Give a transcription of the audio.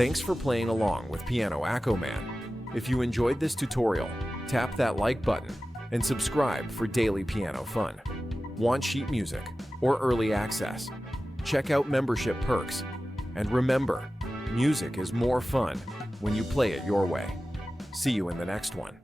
Thanks for playing along with Piano AccoMan. If you enjoyed this tutorial, tap that like button and subscribe for daily piano fun. Want sheet music or early access? Check out membership perks. And remember, music is more fun when you play it your way. See you in the next one.